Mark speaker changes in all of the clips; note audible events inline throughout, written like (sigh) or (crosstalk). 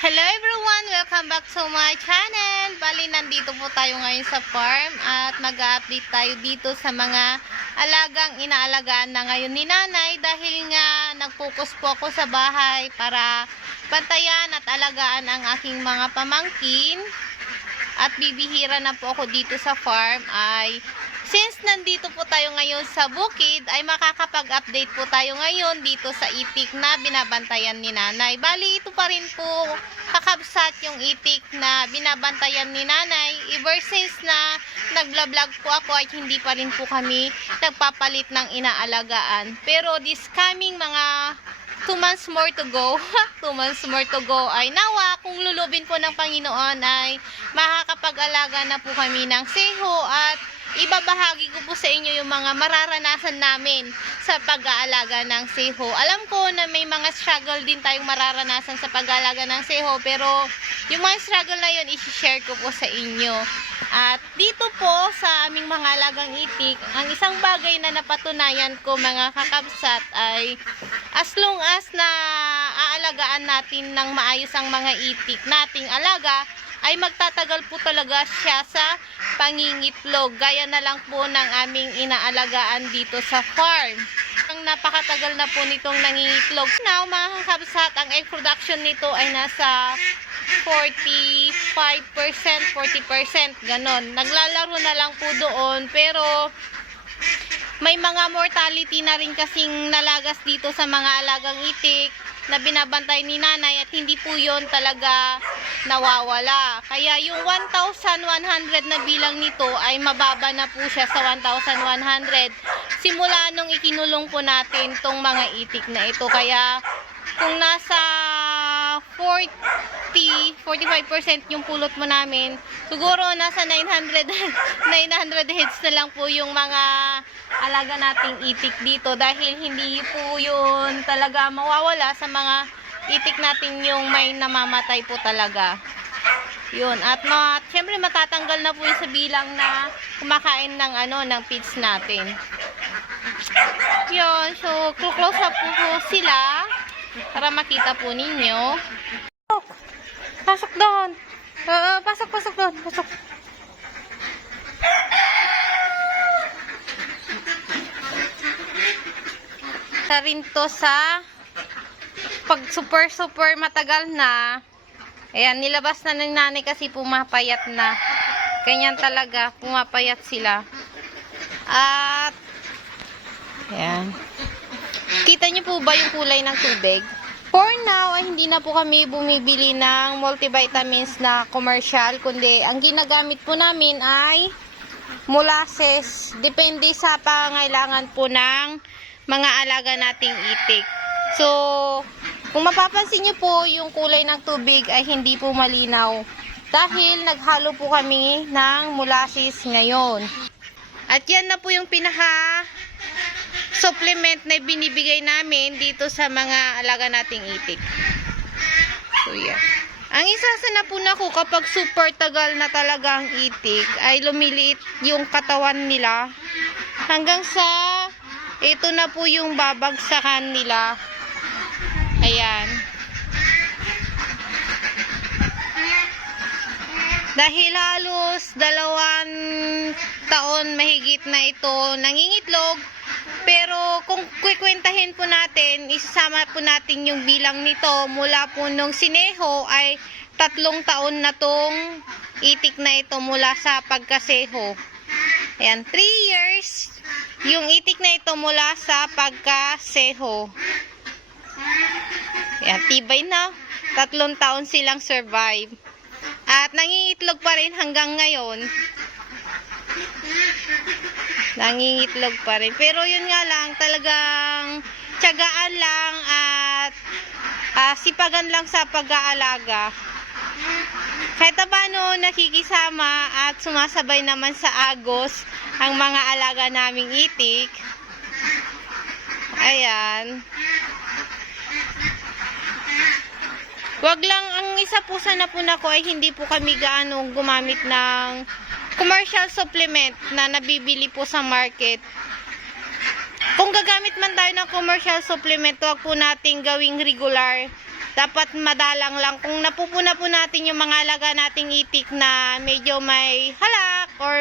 Speaker 1: Hello everyone! Welcome back to my channel! Bali, nandito po tayo ngayon sa farm at nag-update tayo dito sa mga alagang inaalagaan na ngayon ni nanay dahil nga nag-focus po ako sa bahay para bantayan at alagaan ang aking mga pamangkin at bibihira na po ako dito sa farm ay since nandito po tayo ngayon sa bukid ay makakapag-update po tayo ngayon dito sa itik na binabantayan ni nanay. Bali ito pa rin po kakabsat yung itik na binabantayan ni nanay. Ever since na nagla-vlog po ako ay hindi pa rin po kami nagpapalit ng inaalagaan. Pero this coming mga 2 months more to go, (laughs) 2 months more to go ay nawa kung lulubin po ng Panginoon ay makakapag-alaga na po kami ng seho at ibabahagi ko po sa inyo yung mga mararanasan namin sa pag-aalaga ng seho. Alam ko na may mga struggle din tayong mararanasan sa pag-aalaga ng seho pero yung mga struggle na yun isi-share ko po sa inyo. At dito po sa aming mga alagang itik, ang isang bagay na napatunayan ko mga kakabsat ay as long as na aalagaan natin ng maayos ang mga itik nating alaga, ay magtatagal po talaga siya sa pangingitlog. Gaya na lang po ng aming inaalagaan dito sa farm. Ang napakatagal na po nitong nangingitlog. Now, mga kakabsat, ang egg production nito ay nasa 45%, 40%, ganon. Naglalaro na lang po doon, pero may mga mortality na rin kasing nalagas dito sa mga alagang itik na binabantay ni nanay at hindi po yon talaga nawawala. Kaya yung 1,100 na bilang nito ay mababa na po siya sa 1,100 simula nung ikinulong po natin tong mga itik na ito. Kaya kung nasa 40, 45% yung pulot mo namin, siguro nasa 900, 900 (laughs) heads na lang po yung mga alaga nating itik dito dahil hindi po yun talaga mawawala sa mga itik natin yung may namamatay po talaga. Yun. At ma syempre matatanggal na po yung sa bilang na kumakain ng ano ng feeds natin. Yun. So, close up po, po sila para makita po ninyo. Pasok doon. Oo, pasok, pasok doon. Pasok. Sa rin to sa pag super super matagal na ayan nilabas na ng nanay kasi pumapayat na ganyan talaga pumapayat sila at ayan kita niyo po ba yung kulay ng tubig For now, ay hindi na po kami bumibili ng multivitamins na commercial, kundi ang ginagamit po namin ay molasses. Depende sa pangailangan po ng mga alaga nating itik. So, kung mapapansin nyo po, yung kulay ng tubig ay hindi po malinaw. Dahil naghalo po kami ng molasses ngayon. At yan na po yung pinaka supplement na binibigay namin dito sa mga alaga nating itik. So, yeah. Ang isa na ko kapag super tagal na talaga ang itik ay lumiliit yung katawan nila hanggang sa ito na po yung babagsakan nila. Ayan. Dahil halos dalawang taon mahigit na ito nangingitlog, pero kung kukwentahin po natin, isasama po natin yung bilang nito mula po nung sineho ay tatlong taon na tong itik na ito mula sa pagkaseho. Ayan, 3 years yung itik na ito mula sa pagkaseho. Ayan, tibay na. Tatlong taon silang survive. At nangingitlog pa rin hanggang ngayon. Nangingitlog pa rin. Pero yun nga lang, talagang tiyagaan lang at ah, sipagan lang sa pag-aalaga. Kahit paano nakikisama at sumasabay naman sa agos ang mga alaga naming itik. Ayan. Wag lang, ang isa po sana po na ko ay hindi po kami gaano gumamit ng commercial supplement na nabibili po sa market. Kung gagamit man tayo ng commercial supplement, wag po nating gawing regular dapat madalang lang. Kung napupuna po natin yung mga alaga nating itik na medyo may halak or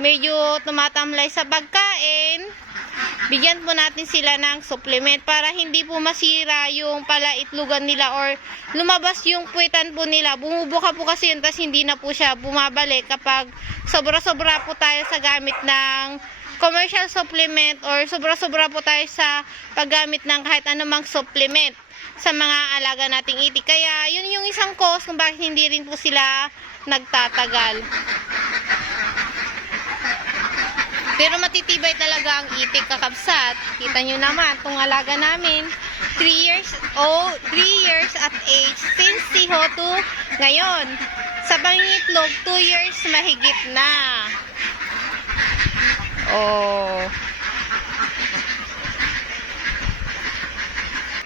Speaker 1: medyo tumatamlay sa pagkain, bigyan po natin sila ng supplement para hindi po masira yung palaitlugan nila or lumabas yung puwetan po nila. Bumubuka po kasi yun, tas hindi na po siya bumabalik kapag sobra-sobra po tayo sa gamit ng commercial supplement or sobra-sobra po tayo sa paggamit ng kahit anumang supplement sa mga alaga nating itik. Kaya yun yung isang cause kung bakit hindi rin po sila nagtatagal. Pero matitibay talaga ang itik kakabsat. Kita nyo naman, itong alaga namin, 3 years old, 3 years at age, since siho to ngayon. Sa pangitlog, 2 years mahigit na. Oh.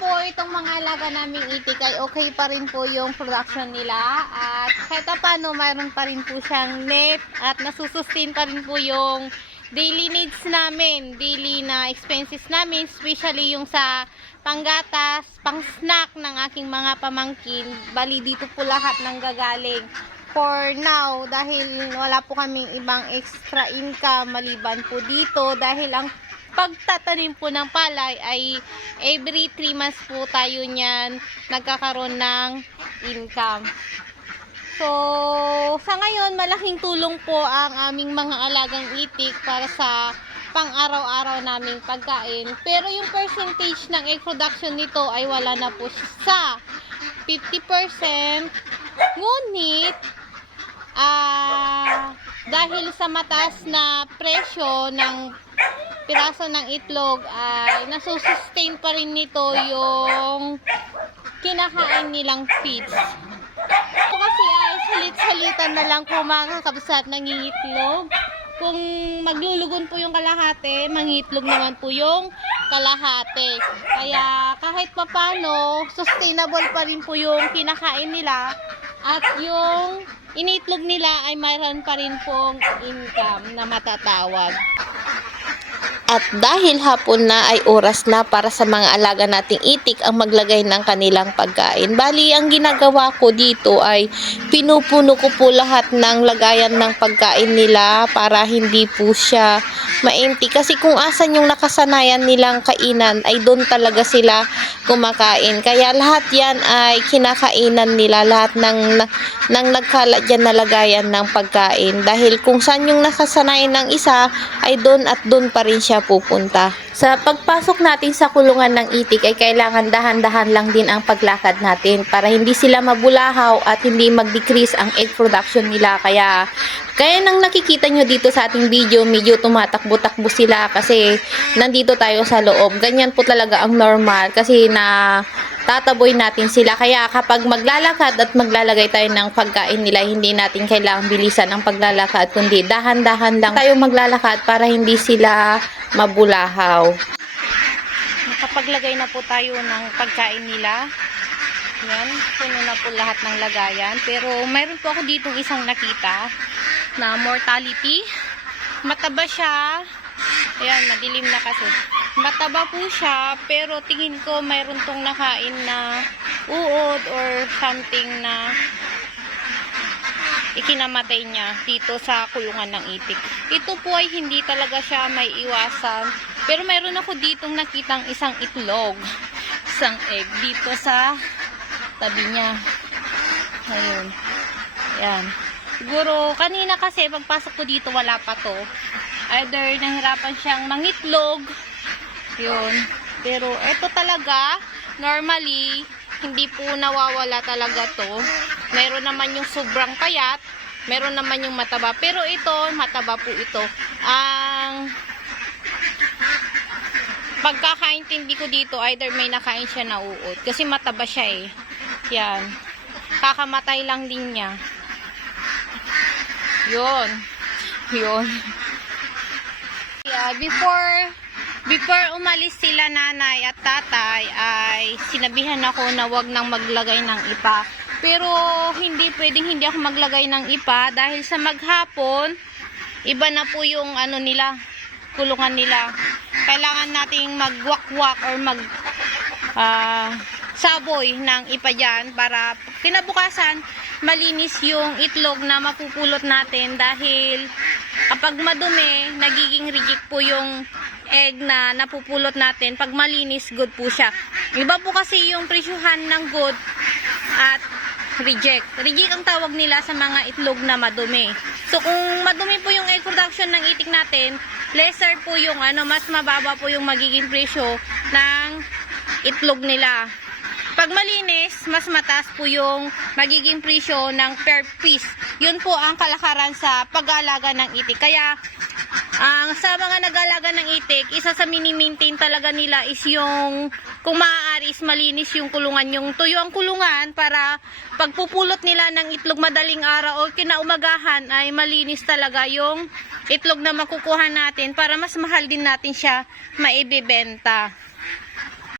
Speaker 1: po itong mga alaga naming itik ay okay pa rin po yung production nila at kahit pa paano mayroon pa rin po siyang net at nasusustain pa rin po yung daily needs namin, daily na expenses namin, especially yung sa panggatas, pang snack ng aking mga pamangkin. Bali dito po lahat ng gagaling. For now, dahil wala po kaming ibang extra income maliban po dito dahil ang pagtatanim po ng palay ay every 3 months po tayo niyan nagkakaroon ng income. So, sa ngayon, malaking tulong po ang aming mga alagang itik para sa pang-araw-araw naming pagkain. Pero yung percentage ng egg production nito ay wala na po sa 50%. Ngunit, ah, dahil sa mataas na presyo ng piraso ng itlog ay nasusustain pa rin nito yung kinakain nilang feeds. Ito kasi ay salit-salitan na lang po mga kabsat ng itlog. Kung maglulugon po yung kalahati, mangitlog naman po yung kalahati. Kaya kahit papano, sustainable pa rin po yung kinakain nila at yung initlog nila ay mayroon pa rin pong income na matatawag. At dahil hapon na ay oras na para sa mga alaga nating itik ang maglagay ng kanilang pagkain. Bali, ang ginagawa ko dito ay pinupuno ko po lahat ng lagayan ng pagkain nila para hindi po siya maempty. Kasi kung asan yung nakasanayan nilang kainan ay doon talaga sila kumakain. Kaya lahat yan ay kinakainan nila. Lahat ng, ng nagkalat dyan na lagayan ng pagkain. Dahil kung saan yung nakasanayan ng isa ay doon at doon pa rin siya pupunta. Sa pagpasok natin sa kulungan ng itik ay kailangan dahan-dahan lang din ang paglakad natin para hindi sila mabulahaw at hindi mag-decrease ang egg production nila. Kaya kaya nang nakikita nyo dito sa ating video, medyo tumatakbo-takbo sila kasi nandito tayo sa loob. Ganyan po talaga ang normal kasi na tataboy natin sila. Kaya kapag maglalakad at maglalagay tayo ng pagkain nila, hindi natin kailangang bilisan ang paglalakad, kundi dahan-dahan lang tayo maglalakad para hindi sila mabulahaw. Nakapaglagay na po tayo ng pagkain nila. Yan, puno na po lahat ng lagayan. Pero mayroon po ako ditong isang nakita na mortality. Mataba siya. Ayan, madilim na kasi. Mataba po siya, pero tingin ko mayroon tong nakain na uod or something na ikinamatay niya dito sa kulungan ng itik. Ito po ay hindi talaga siya may iwasan. Pero mayroon ako ditong nakitang isang itlog. Isang egg dito sa tabi niya. Ayun. Yan. Siguro, kanina kasi, pagpasok ko dito, wala pa to. Either nahirapan siyang mangitlog. Yun. Pero, ito talaga, normally, hindi po nawawala talaga to. Meron naman yung sobrang payat. Meron naman yung mataba. Pero ito, mataba po ito. Ang pagkakaintindi ko dito, either may nakain siya na uod. Kasi mataba siya eh. Yan. Kakamatay lang din niya. Yun. Yun. (laughs) Yeah, before before umalis sila nanay at tatay ay sinabihan ako na wag nang maglagay ng ipa. Pero hindi pwedeng hindi ako maglagay ng ipa dahil sa maghapon iba na po yung ano nila kulungan nila. Kailangan nating magwakwak or mag ah, saboy ng ipa dyan para kinabukasan malinis yung itlog na mapupulot natin dahil kapag madumi, nagiging reject po yung egg na napupulot natin. Pag malinis, good po siya. Iba po kasi yung presyuhan ng good at reject. Reject ang tawag nila sa mga itlog na madumi. So kung madumi po yung egg production ng itik natin, lesser po yung ano, mas mababa po yung magiging presyo ng itlog nila. Pag malinis, mas mataas po yung magiging presyo ng per piece. Yun po ang kalakaran sa pag-aalaga ng itik. Kaya, ang sa mga nag-aalaga ng itik, isa sa mini-maintain talaga nila is yung, kung maaari is malinis yung kulungan, yung tuyo ang kulungan para pagpupulot nila ng itlog madaling araw o kinaumagahan ay malinis talaga yung itlog na makukuha natin para mas mahal din natin siya maibibenta.